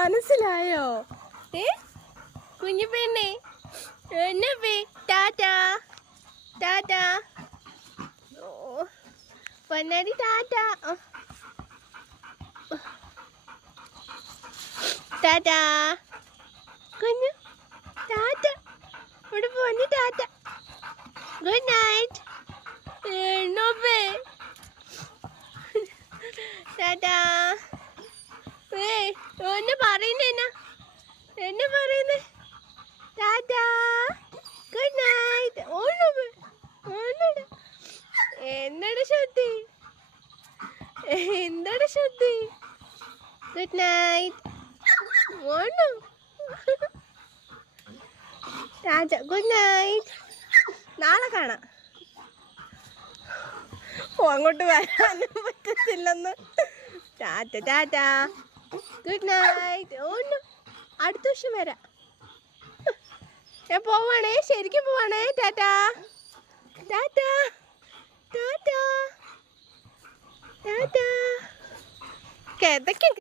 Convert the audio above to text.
മനസ്സിലായോ? കുഞ്ഞു പെണ്ണേ എന്നെ ടാറ്റാ ടാറ്റാ. ഓ പൊന്നാടി ടാറ്റാ ടാറ്റാ കുഞ്ഞു ടാറ്റ. ഇവിടെ Ponni tata. Good night. Tata. എന്നെ പറയുന്നേ എന്നെ പറയുന്നേ ടാറ്റാ ഗുഡ് നൈറ്റ്. എന്താണ് ശ്രുതി? എന്താണ് Shruti? Good night. Tata good night. നാളെ കാണാം. അങ്ങോട്ട് വരാനും പറ്റത്തില്ലെന്ന്. Tata tata good night. അടുത്ത വർഷം വരാം. ഞാൻ പോവാണേ, ശരിക്കും പോവാണേ. ടാറ്റാ ടാറ്റ ടാറ്റ ടാറ്റ. കിതയ്ക്കും.